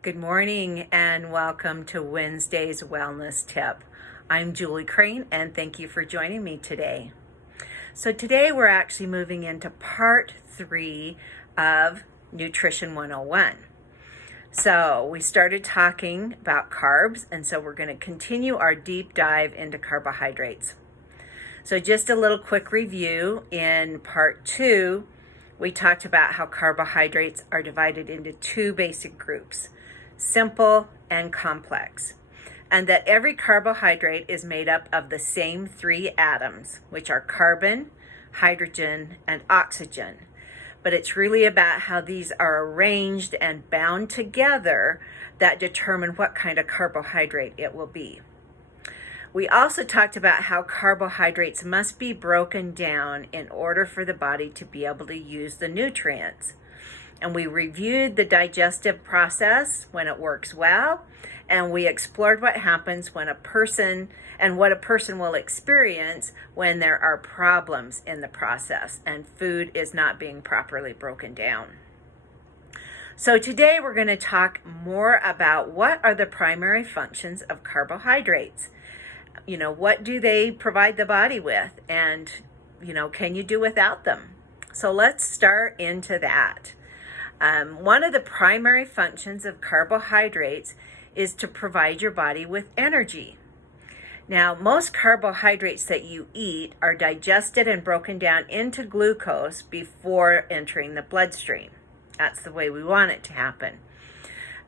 Good morning and welcome to Wednesday's Wellness Tip. I'm Julie Crane and thank you for joining me today. So today we're actually moving into part 3 of Nutrition 101. So we started talking about carbs, and so we're going to continue our deep dive into carbohydrates. So just a little quick review. In part 2, we talked about how carbohydrates are divided into 2 basic groups: simple and complex, and that every carbohydrate is made up of the same 3 atoms, which are carbon, hydrogen, and oxygen. But it's really about how these are arranged and bound together that determine what kind of carbohydrate it will be. We also talked about how carbohydrates must be broken down in order for the body to be able to use the nutrients. And we reviewed the digestive process when it works well, and we explored what happens when what a person will experience when there are problems in the process and food is not being properly broken down. So today we're going to talk more about what are the primary functions of carbohydrates. What do they provide the body with, and can you do without them? So let's start into that. One of the primary functions of carbohydrates is to provide your body with energy. Now, most carbohydrates that you eat are digested and broken down into glucose before entering the bloodstream. That's the way we want it to happen.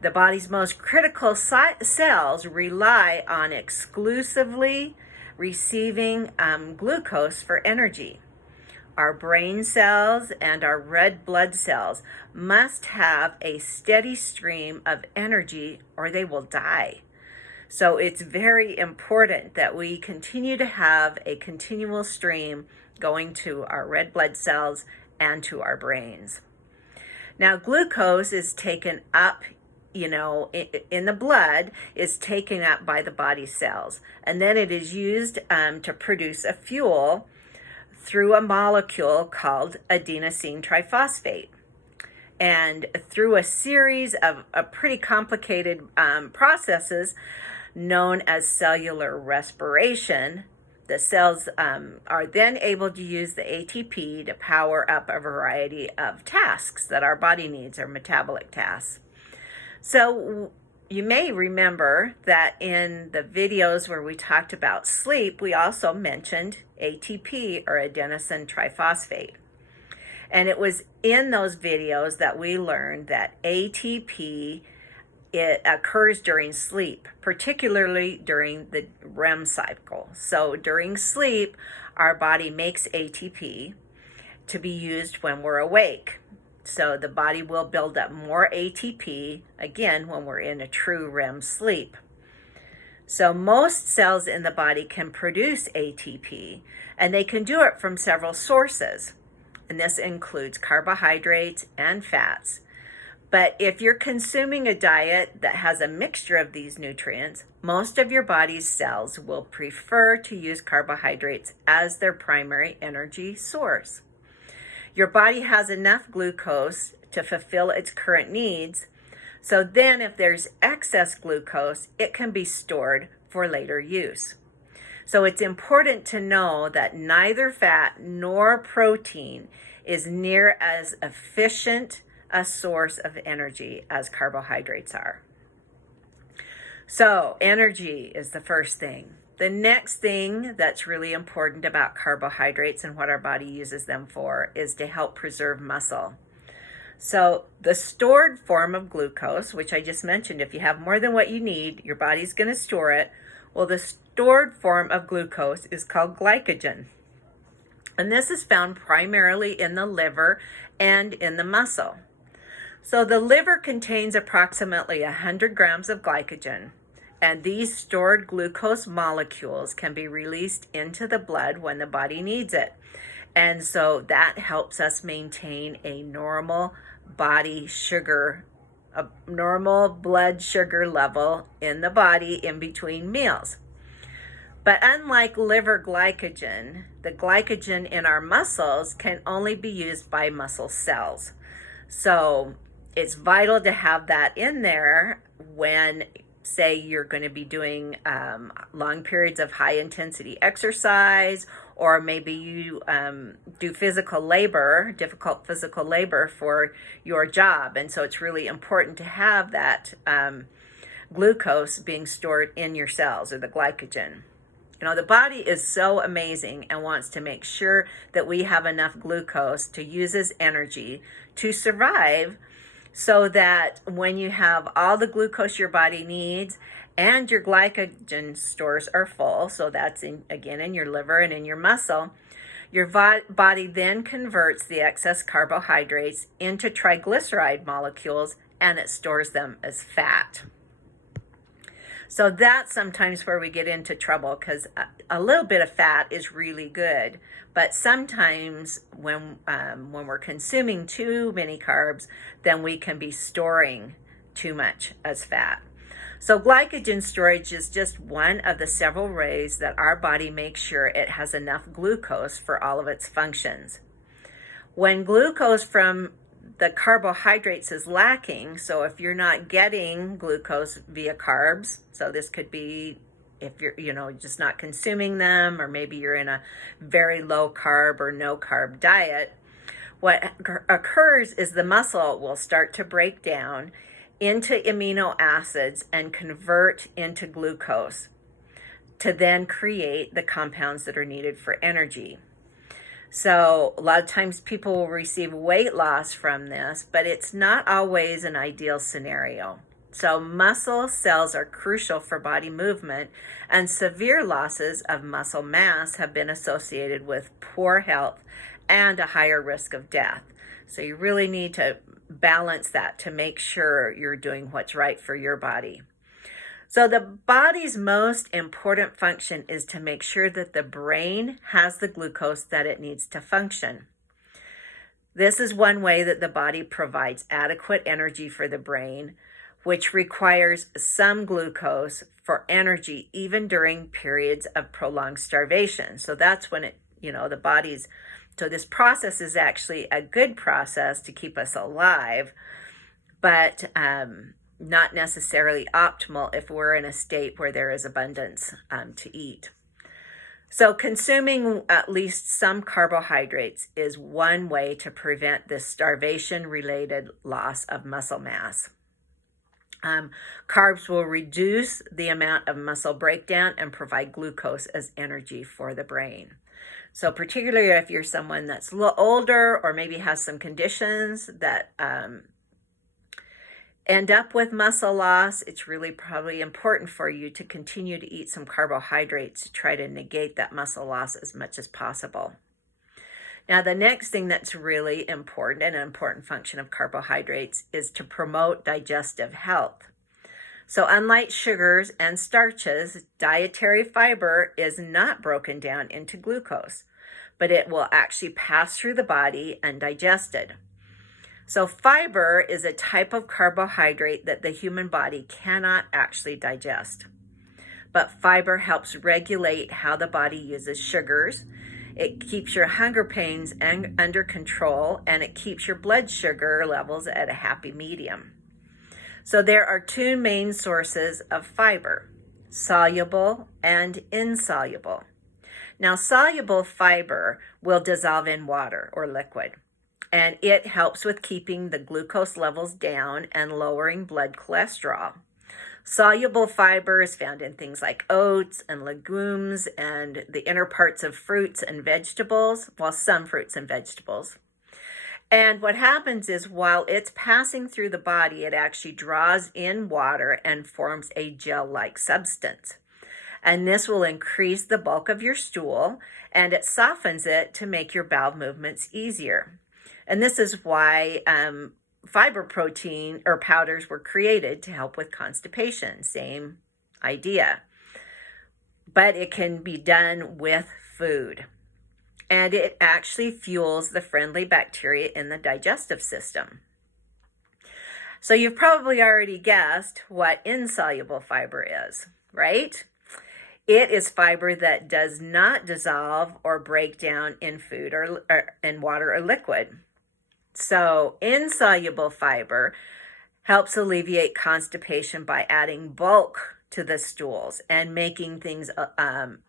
The body's most critical cells rely on exclusively receiving glucose for energy. Our brain cells and our red blood cells must have a steady stream of energy or they will die. So it's very important that we continue to have a continual stream going to our red blood cells and to our brains. Now, glucose is taken up in the blood, is taken up by the body cells, and then it is used to produce a fuel through a molecule called adenosine triphosphate. And through a series of pretty complicated processes known as cellular respiration, the cells are then able to use the ATP to power up a variety of tasks that our body needs, or metabolic tasks. So you may remember that in the videos where we talked about sleep, we also mentioned ATP, or adenosine triphosphate. And it was in those videos that we learned that ATP, it occurs during sleep, particularly during the REM cycle. So during sleep, our body makes ATP to be used when we're awake. So the body will build up more ATP, again, when we're in a true REM sleep. So most cells in the body can produce ATP, and they can do it from several sources. And this includes carbohydrates and fats. But if you're consuming a diet that has a mixture of these nutrients, most of your body's cells will prefer to use carbohydrates as their primary energy source. Your body has enough glucose to fulfill its current needs, so then if there's excess glucose, it can be stored for later use. So it's important to know that neither fat nor protein is near as efficient a source of energy as carbohydrates are. So energy is the first thing. The next thing that's really important about carbohydrates and what our body uses them for is to help preserve muscle. So the stored form of glucose, which I just mentioned, if you have more than what you need, your body's going to store it. Well, the stored form of glucose is called glycogen. And this is found primarily in the liver and in the muscle. So the liver contains approximately 100 grams of glycogen. And these stored glucose molecules can be released into the blood when the body needs it. And so that helps us maintain a normal body sugar, a normal blood sugar level in the body in between meals. But unlike liver glycogen, the glycogen in our muscles can only be used by muscle cells. So it's vital to have that in there when, say, you're going to be doing long periods of high intensity exercise, or maybe you do physical labor, difficult physical labor for your job. And so it's really important to have that glucose being stored in your cells, or the glycogen. You know, the body is so amazing and wants to make sure that we have enough glucose to use as energy to survive, so that when you have all the glucose your body needs and your glycogen stores are full, so that's again in your liver and in your muscle, your body then converts the excess carbohydrates into triglyceride molecules, and it stores them as fat. So that's sometimes where we get into trouble, because a little bit of fat is really good. But sometimes when we're consuming too many carbs, then we can be storing too much as fat. So glycogen storage is just one of the several ways that our body makes sure it has enough glucose for all of its functions. When glucose from the carbohydrates is lacking, so if you're not getting glucose via carbs, so this could be if you're just not consuming them, or maybe you're in a very low carb or no carb diet, what occurs is the muscle will start to break down into amino acids and convert into glucose to then create the compounds that are needed for energy. So a lot of times people will receive weight loss from this, but it's not always an ideal scenario. So muscle cells are crucial for body movement, and severe losses of muscle mass have been associated with poor health and a higher risk of death. So you really need to balance that to make sure you're doing what's right for your body. So the body's most important function is to make sure that the brain has the glucose that it needs to function. This is one way that the body provides adequate energy for the brain, which requires some glucose for energy even during periods of prolonged starvation. So that's when so this process is actually a good process to keep us alive, but not necessarily optimal if we're in a state where there is abundance to eat. So consuming at least some carbohydrates is one way to prevent this starvation-related loss of muscle mass. Carbs will reduce the amount of muscle breakdown and provide glucose as energy for the brain. So particularly if you're someone that's a little older, or maybe has some conditions that end up with muscle loss, it's really probably important for you to continue to eat some carbohydrates to try to negate that muscle loss as much as possible. Now, the next thing that's really important, and an important function of carbohydrates, is to promote digestive health. So unlike sugars and starches, dietary fiber is not broken down into glucose, but it will actually pass through the body undigested. So fiber is a type of carbohydrate that the human body cannot actually digest. But fiber helps regulate how the body uses sugars. It keeps your hunger pains under control, and it keeps your blood sugar levels at a happy medium. So there are two main sources of fiber, soluble and insoluble. Now, soluble fiber will dissolve in water or liquid, and it helps with keeping the glucose levels down and lowering blood cholesterol. Soluble fiber is found in things like oats and legumes and the inner parts of fruits and vegetables, well, some fruits and vegetables. And what happens is while it's passing through the body, it actually draws in water and forms a gel-like substance. And this will increase the bulk of your stool, and it softens it to make your bowel movements easier. And this is why fiber protein or powders were created to help with constipation. Same idea. But it can be done with food. And it actually fuels the friendly bacteria in the digestive system. So you've probably already guessed what insoluble fiber is, right? It is fiber that does not dissolve or break down in food or in water or liquid. So insoluble fiber helps alleviate constipation by adding bulk to the stools and making things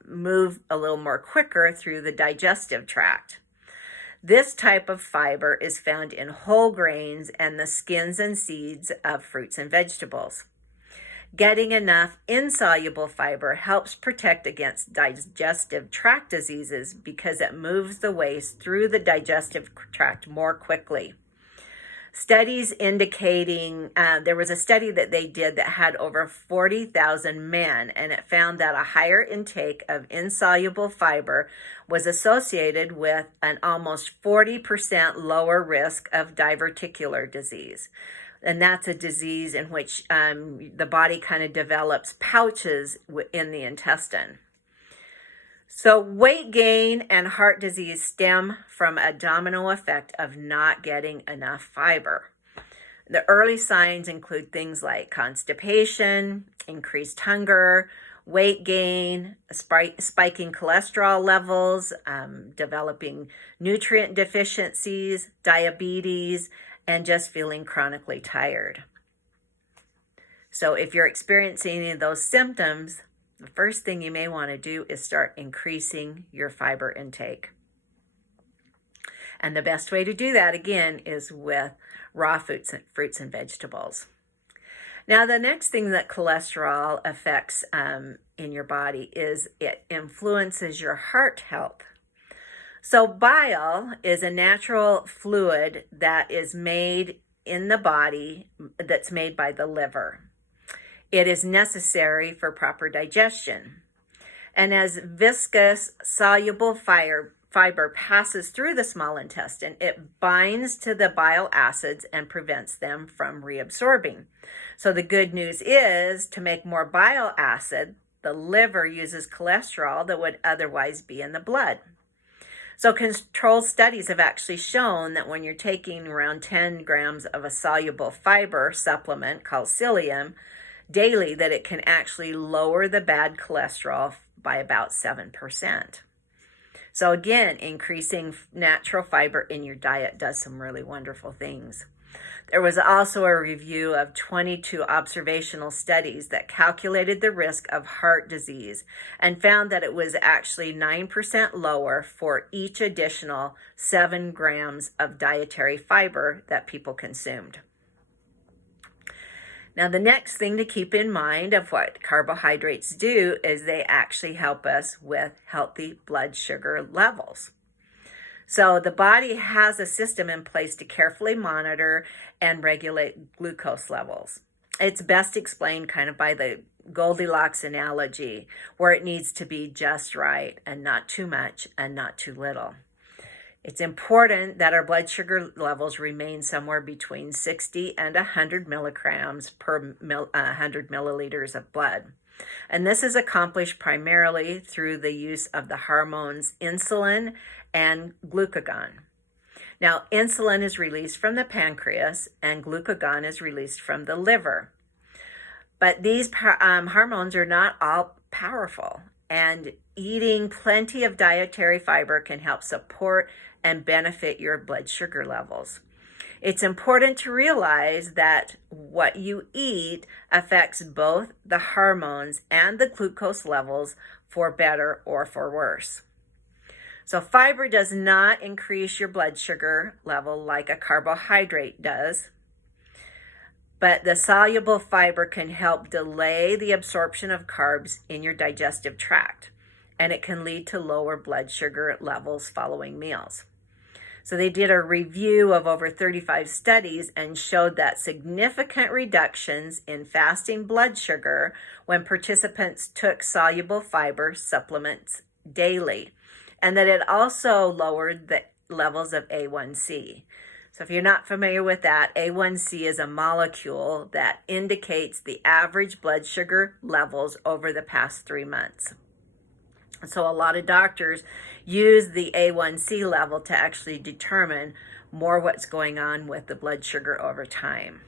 move a little more quicker through the digestive tract. This type of fiber is found in whole grains and the skins and seeds of fruits and vegetables. Getting enough insoluble fiber helps protect against digestive tract diseases because it moves the waste through the digestive tract more quickly. Studies indicating, there was a study that they did that had over 40,000 men, and it found that a higher intake of insoluble fiber was associated with an almost 40% lower risk of diverticular disease. And that's a disease in which the body kind of develops pouches in the intestine. So weight gain and heart disease stem from a domino effect of not getting enough fiber. The early signs include things like constipation, increased hunger, weight gain, spiking cholesterol levels, developing nutrient deficiencies, diabetes, and just feeling chronically tired. So if you're experiencing any of those symptoms, the first thing you may want to do is start increasing your fiber intake. And the best way to do that, again, is with raw fruits and vegetables. Now, the next thing that cholesterol affects in your body is it influences your heart health. So bile is a natural fluid that is made in the body, that's made by the liver. It is necessary for proper digestion. And as viscous soluble fiber passes through the small intestine, it binds to the bile acids and prevents them from reabsorbing. So the good news is, to make more bile acid, the liver uses cholesterol that would otherwise be in the blood. So controlled studies have actually shown that when you're taking around 10 grams of a soluble fiber supplement called psyllium daily, that it can actually lower the bad cholesterol by about 7%. So again, increasing natural fiber in your diet does some really wonderful things. There was also a review of 22 observational studies that calculated the risk of heart disease and found that it was actually 9% lower for each additional 7 grams of dietary fiber that people consumed. Now, the next thing to keep in mind of what carbohydrates do is they actually help us with healthy blood sugar levels. So the body has a system in place to carefully monitor and regulate glucose levels. It's best explained kind of by the Goldilocks analogy, where it needs to be just right and not too much and not too little. It's important that our blood sugar levels remain somewhere between 60 and 100 milligrams per 100 milliliters of blood. And this is accomplished primarily through the use of the hormones insulin and glucagon. Now, insulin is released from the pancreas and glucagon is released from the liver. But these hormones are not all powerful, and eating plenty of dietary fiber can help support and benefit your blood sugar levels. It's important to realize that what you eat affects both the hormones and the glucose levels for better or for worse. So fiber does not increase your blood sugar level like a carbohydrate does, but the soluble fiber can help delay the absorption of carbs in your digestive tract, and it can lead to lower blood sugar levels following meals. So they did a review of over 35 studies and showed that significant reductions in fasting blood sugar when participants took soluble fiber supplements daily, and that it also lowered the levels of A1C. So if you're not familiar with that, A1C is a molecule that indicates the average blood sugar levels over the past 3 months. So a lot of doctors use the A1C level to actually determine more what's going on with the blood sugar over time.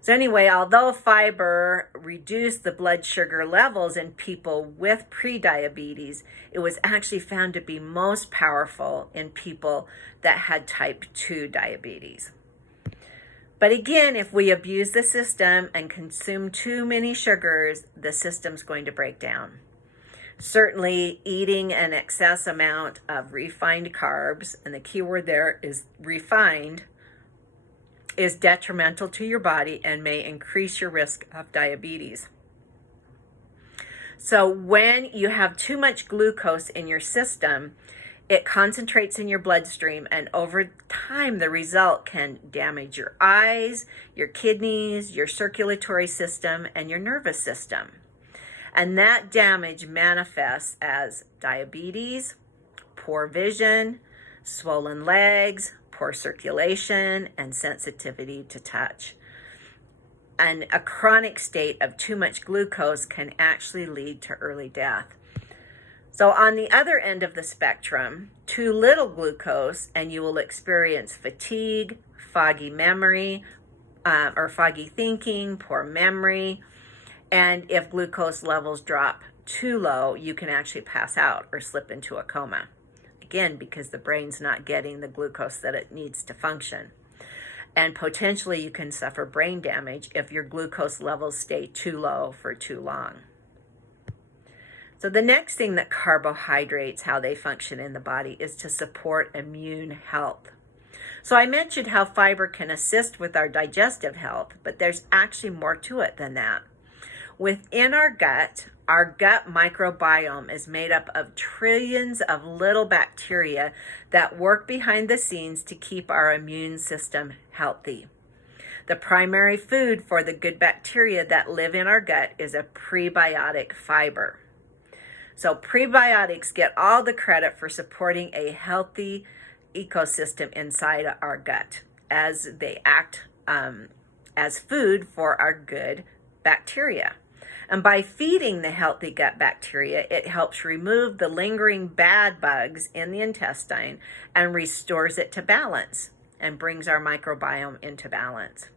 So anyway, although fiber reduced the blood sugar levels in people with prediabetes, it was actually found to be most powerful in people that had type 2 diabetes. But again, if we abuse the system and consume too many sugars, the system's going to break down. Certainly, eating an excess amount of refined carbs, and the key word there is refined, is detrimental to your body and may increase your risk of diabetes. So when you have too much glucose in your system, it concentrates in your bloodstream, and over time, the result can damage your eyes, your kidneys, your circulatory system, and your nervous system. And that damage manifests as diabetes, poor vision, swollen legs, poor circulation, and sensitivity to touch. And a chronic state of too much glucose can actually lead to early death. So on the other end of the spectrum, too little glucose, and you will experience fatigue, foggy memory, or foggy thinking, poor memory. And if glucose levels drop too low, you can actually pass out or slip into a coma. Again, because the brain's not getting the glucose that it needs to function. And potentially you can suffer brain damage if your glucose levels stay too low for too long. So the next thing that carbohydrates, how they function in the body, is to support immune health. So I mentioned how fiber can assist with our digestive health, but there's actually more to it than that. Within our gut microbiome is made up of trillions of little bacteria that work behind the scenes to keep our immune system healthy. The primary food for the good bacteria that live in our gut is a prebiotic fiber. So prebiotics get all the credit for supporting a healthy ecosystem inside our gut, as they act as food for our good bacteria. And by feeding the healthy gut bacteria, it helps remove the lingering bad bugs in the intestine and restores it to balance and brings our microbiome into balance.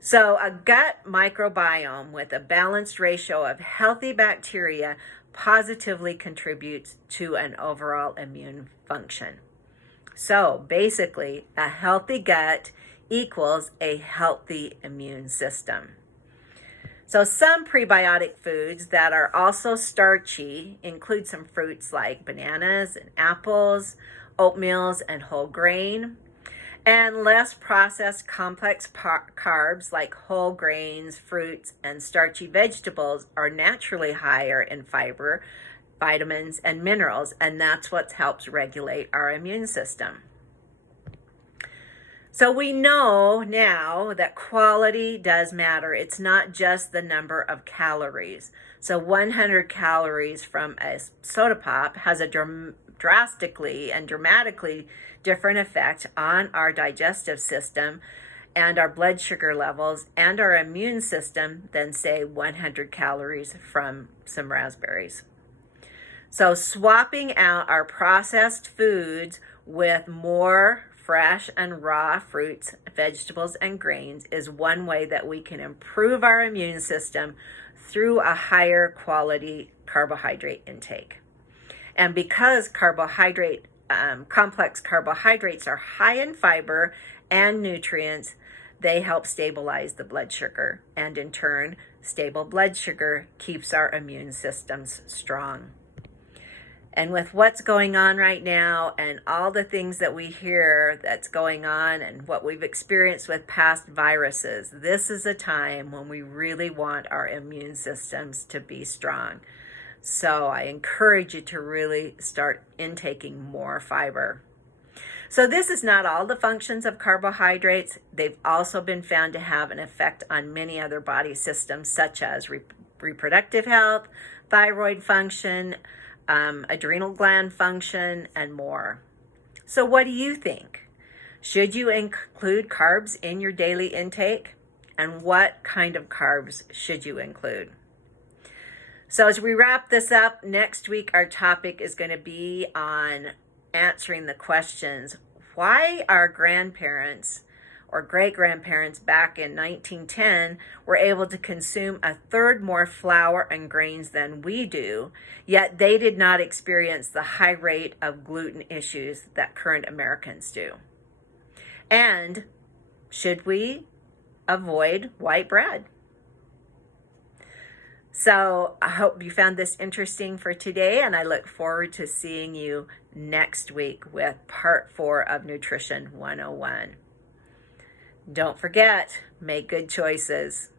So a gut microbiome with a balanced ratio of healthy bacteria positively contributes to an overall immune function. So basically, a healthy gut equals a healthy immune system. So some prebiotic foods that are also starchy include some fruits like bananas and apples, oatmeals and whole grain, and less processed complex carbs like whole grains, fruits, and starchy vegetables are naturally higher in fiber, vitamins, and minerals, and that's what helps regulate our immune system. So we know now that quality does matter. It's not just the number of calories. So 100 calories from a soda pop has a drastically and dramatically different effect on our digestive system and our blood sugar levels and our immune system than, say, 100 calories from some raspberries. So swapping out our processed foods with more fresh and raw fruits, vegetables, and grains is one way that we can improve our immune system through a higher quality carbohydrate intake. And because complex carbohydrates are high in fiber and nutrients, they help stabilize the blood sugar. And in turn, stable blood sugar keeps our immune systems strong. And with what's going on right now and all the things that we hear that's going on and what we've experienced with past viruses, this is a time when we really want our immune systems to be strong. So I encourage you to really start intaking more fiber. So this is not all the functions of carbohydrates. They've also been found to have an effect on many other body systems such as reproductive health, thyroid function, adrenal gland function, and more. So what do you think? Should you include carbs in your daily intake? And what kind of carbs should you include? So as we wrap this up, next week our topic is going to be on answering the questions, why our grandparents or great-grandparents back in 1910 were able to consume a third more flour and grains than we do, yet they did not experience the high rate of gluten issues that current Americans do. And should we avoid white bread? So I hope you found this interesting for today, and I look forward to seeing you next week with part 4 of Nutrition 101. Don't forget, make good choices.